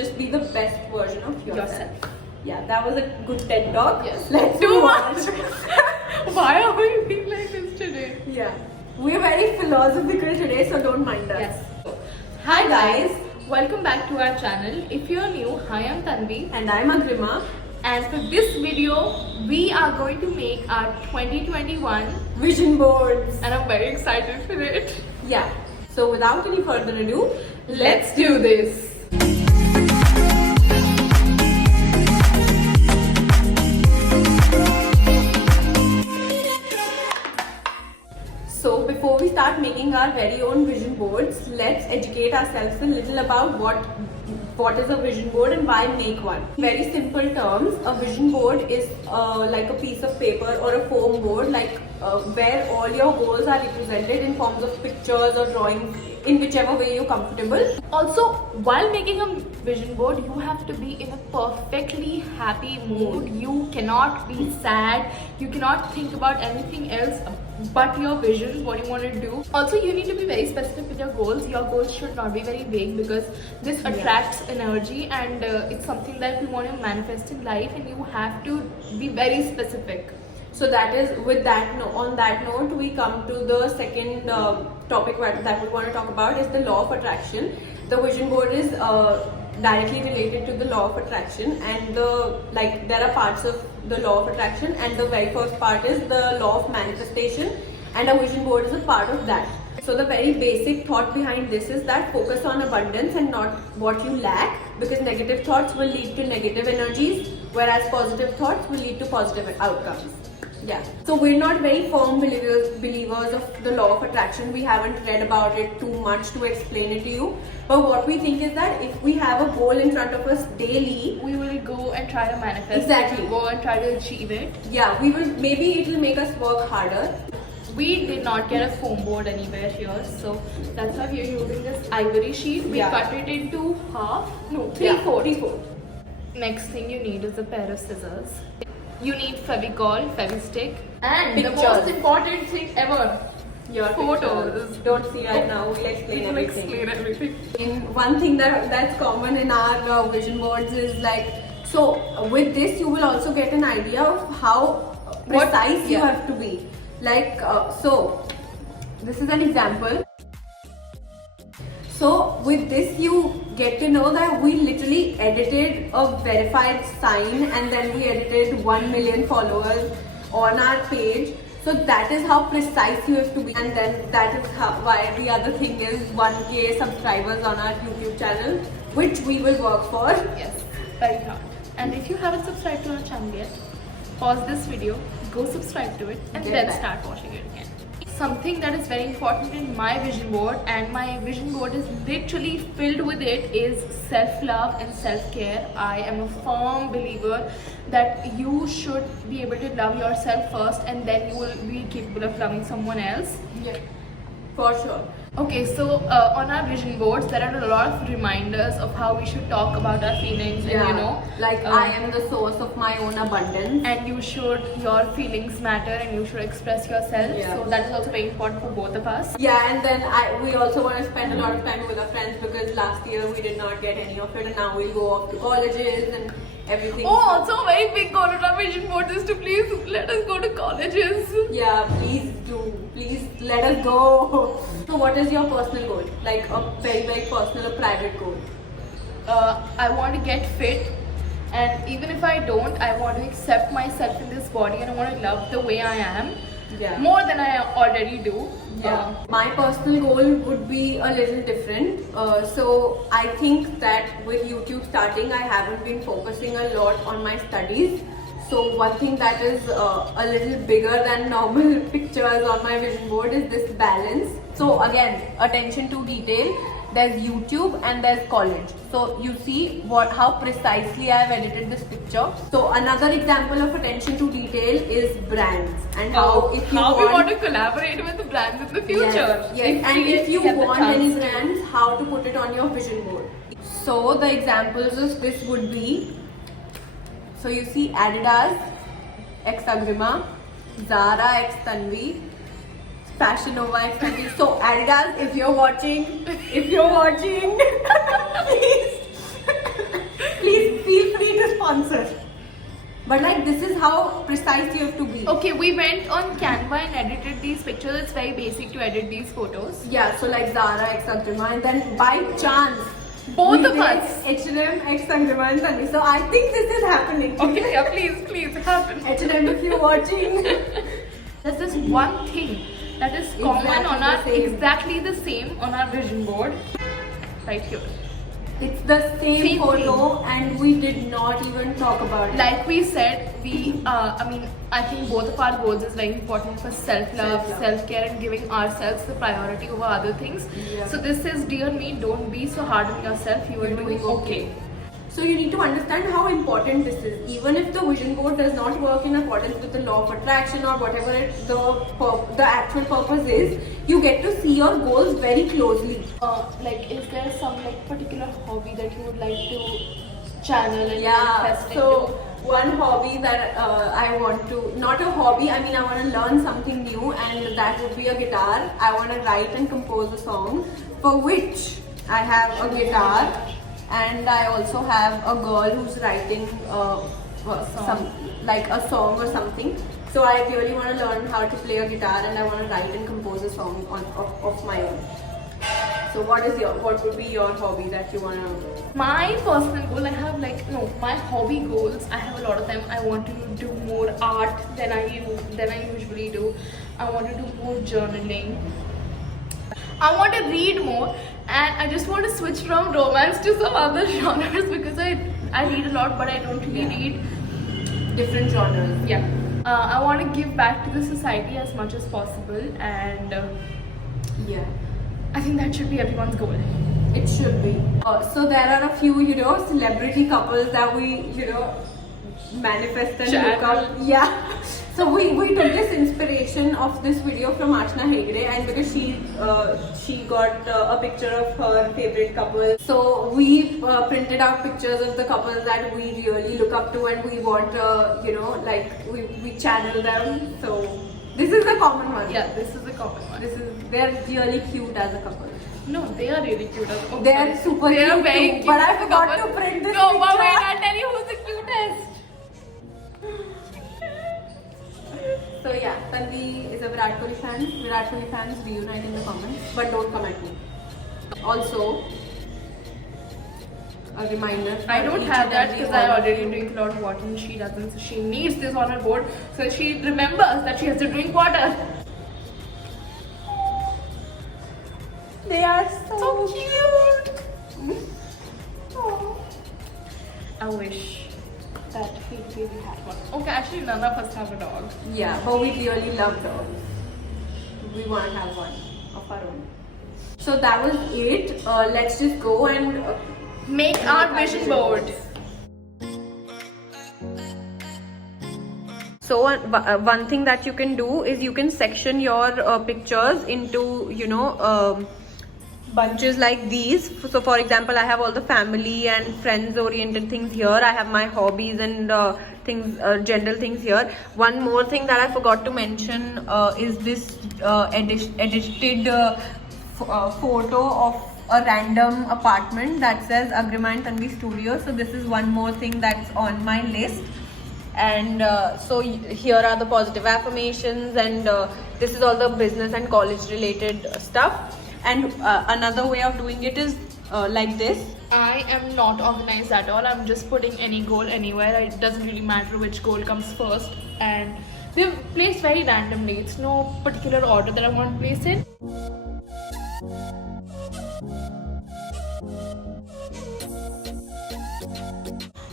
just be the best version of yourself. Yeah, that was a good TED talk. Yes. Let's Too move much. on. Why are we being like this today? Yeah. We're very philosophical today, so don't mind us. Yes. Hi guys. Welcome back to our channel. If you're new, hi, I'm Tanvi. And I'm Agrima. And for this video, we are going to make our 2021 Vision boards. and I'm very excited for it. Yeah. So without any further ado, Let's do this. So before we start making our very own vision boards, let's educate ourselves a little about what is a vision board and why make one. Very simple terms, a vision board is like a piece of paper or a foam board, like where all your goals are represented in forms of pictures or drawings, in whichever way you're comfortable. Also, while making a vision board, you have to be in a perfectly happy mood. You cannot be sad. You cannot think about anything else but your vision, what you want to do. Also, you need to be very specific with your goals. Your goals should not be very vague because this attracts energy and it's something that we want to manifest in life, and you have to be very specific. So that is, with that on that note, we come to the second topic that we want to talk about is the law of attraction. The vision board is directly related to the law of attraction, and there are parts of the law of attraction, and the very first part is the law of manifestation, and a vision board is a part of that. So the very basic thought behind this is that focus on abundance and not what you lack, because negative thoughts will lead to negative energies, whereas positive thoughts will lead to positive outcomes. Yeah. So we're not very firm believers of the law of attraction. We haven't read about it too much to explain it to you. But what we think is that if we have a goal in front of us daily, We will go and try to manifest Exactly. it. Go and try to achieve it. yeah, maybe it will make us work harder. We did not get a foam board anywhere here, so that's why we are using this ivory sheet. We Yeah. cut it into half. No, Yeah, 3/4. Next thing you need is a pair of scissors. You need Fevicol, Fevistick, and the Pictures. most important thing ever, Your photos. pictures. Don't see right now. We'll We explain will everything. explain everything. One thing that's common in our vision boards is like, so with this you will also get an idea of how precise you yeah. have to be. Like, so this is an example. So with this you get to know that we literally edited a verified sign, and then we edited 1 million followers on our page. So that is how precise you have to be, and then that is why the other thing is 1K subscribers on our YouTube channel, which we will work for. Yes, very hard. And if you haven't subscribed to our channel yet, pause this video, go subscribe to it, and Get then back. start watching it again. Something that is very important in my vision board, and my vision board is literally filled with it, is self-love and self-care. I am a firm believer that you should be able to love yourself first, and then you will be capable of loving someone else. Yeah, for sure. Okay, so on our vision boards, there are a lot of reminders of how we should talk about our feelings, and you know, like I am the source of my own abundance. and your feelings matter, and you should express yourself. Yeah. So that is also very important for both of us. Yeah, and then we also want to spend a lot of time with our friends, because last year we did not get any of it, and now we'll go off to colleges and everything. Oh, also a very big goal of our vision board is to please let us go to colleges. Yeah, please do. Please let us go. So what is your personal goal? Like a very, very personal or private goal? I want to get fit, and even if I don't, I want to accept myself in this body, and I want to love the way I am more than I already do. My personal goal would be a little different. So I think that with YouTube starting, I haven't been focusing a lot on my studies. So one thing that is a little bigger than normal pictures on my vision board is this balance. So again, attention to detail. There's YouTube and there's college. So you see how precisely I've edited this picture. So another example of attention to detail is brands, and how if you we want to collaborate with the brands in the future. Yes. And if you get the want chance any to. brands, how to put it on your vision board. So the examples of this would be, so you see Adidas X Agrima, Zara X Tanvi, Fashion Nova X Tanvi. So Adidas, if you're watching, please answer. But like, this is how precise you have to be. Okay, we went on Canva and edited these pictures. It's very basic to edit these photos. Yeah, so like Zara x Agrima, and then by chance Both we of did us. H&M x Agrima and Tanvi. So I think this is happening. Okay, yeah, please, happen. H&M, if you're watching. There's this one thing that is common on our exactly the same on our vision board right here. It's the same photo, thing. and we did not even talk about it. Like we said, I think both of our goals is very important for self-love, Self-love. self-care, and giving ourselves the priority over other things. Yeah. So this is, dear me, don't be so hard on yourself. You are doing okay. So you need to understand how important this is. Even if the vision board does not work in accordance with the law of attraction or whatever the actual purpose is, you get to see your goals very closely. Like, is there some like particular hobby that you would like to channel and Yeah, manifest so into? one hobby that I want to, not a hobby, I mean I want to learn something new, and that would be a guitar. I want to write and compose a song, for which I have a guitar, and I also have a girl who's writing a song or something. So I really want to learn how to play a guitar, and I want to write and compose a song of my own. So what would be your hobby that you want to? My personal goal, I have my hobby goals. I have a lot of them. I want to do more art than I usually do. I want to do more journaling. I want to read more, and I just want to switch from romance to some other genres because I read a lot, but I don't really read Different genres. Yeah. I want to give back to the society as much as possible, and Yeah. I think that should be everyone's goal. It should be. So there are a few, celebrity couples that we, manifest and Channel. look up. Yeah. So we took this inspiration of this video from Archana Hegde, and because she got a picture of her favorite couple. So we printed out pictures of the couples that we really look up to, and we want, we channel them. So this is a common one. Yeah, this is a common one. They're really cute as a couple. No, they are really cute. Oh, They are super they are cute very too, cute. but I as a forgot couple. to print this No, but picture. wait, I'll tell you who's the cutest. So yeah, Tanvi is a Virat Kohli fan. Virat Kohli fans reunite in the comments, but don't come at me. Also, a reminder. for I don't each have and that every because one I of already you. drink a lot of water and she doesn't. So she needs this on her board so she remembers that she has to drink water. They are so cute. I wish that we really had one. Okay, actually none of us have a dog. Yeah, but we really love dogs. We want to have one of our own. So that was it. Let's just go and Make our vision board. So one thing that you can do is you can section your pictures into bunches like these. So for example, I have all the family and friends oriented things here. I have my hobbies and things, general things here. One more thing that I forgot to mention is this edited photo of a random apartment that says Agrima and Tanvi Studio. So this is one more thing that's on my list. And so here are the positive affirmations, and this is all the business and college related stuff. And another way of doing it is like this. I am not organized at all. I'm just putting any goal anywhere. It doesn't really matter which goal comes first, and they're placed very randomly. It's no particular order that I want to place in.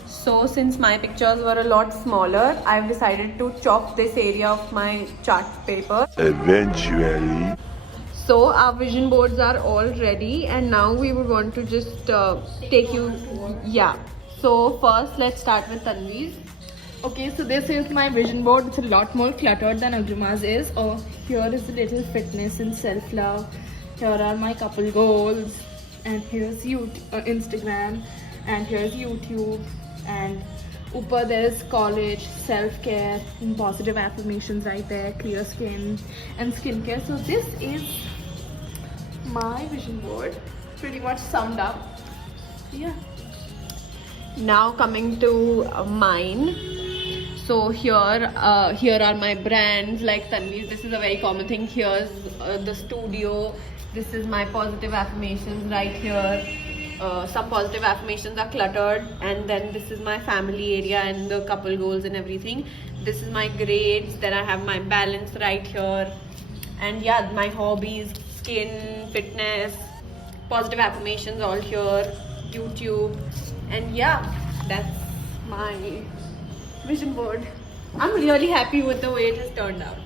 So since my pictures were a lot smaller, I've decided to chop this area of my chart paper. Eventually. So our vision boards are all ready, and now we would want to just take you. Yeah. So first, let's start with Tanvi's. Okay, so this is my vision board. It's a lot more cluttered than Agrima's is. Oh, here is a little fitness and self-love. Here are my couple goals, and here's Instagram, and here's YouTube, and upper there is college, self-care, and positive affirmations right there, clear skin, and skincare. So this is my vision board, pretty much summed up. Yeah. Now coming to mine. So here are my brands like Tanvi's. This is a very common thing. Here's the studio. This is my positive affirmations right here. Some positive affirmations are cluttered, and then this is my family area and the couple goals and everything. This is my grades. Then I have my balance right here, and yeah, my hobbies, skin, fitness, positive affirmations all here, YouTube, and yeah, that's my vision board. I'm really happy with the way it has turned out.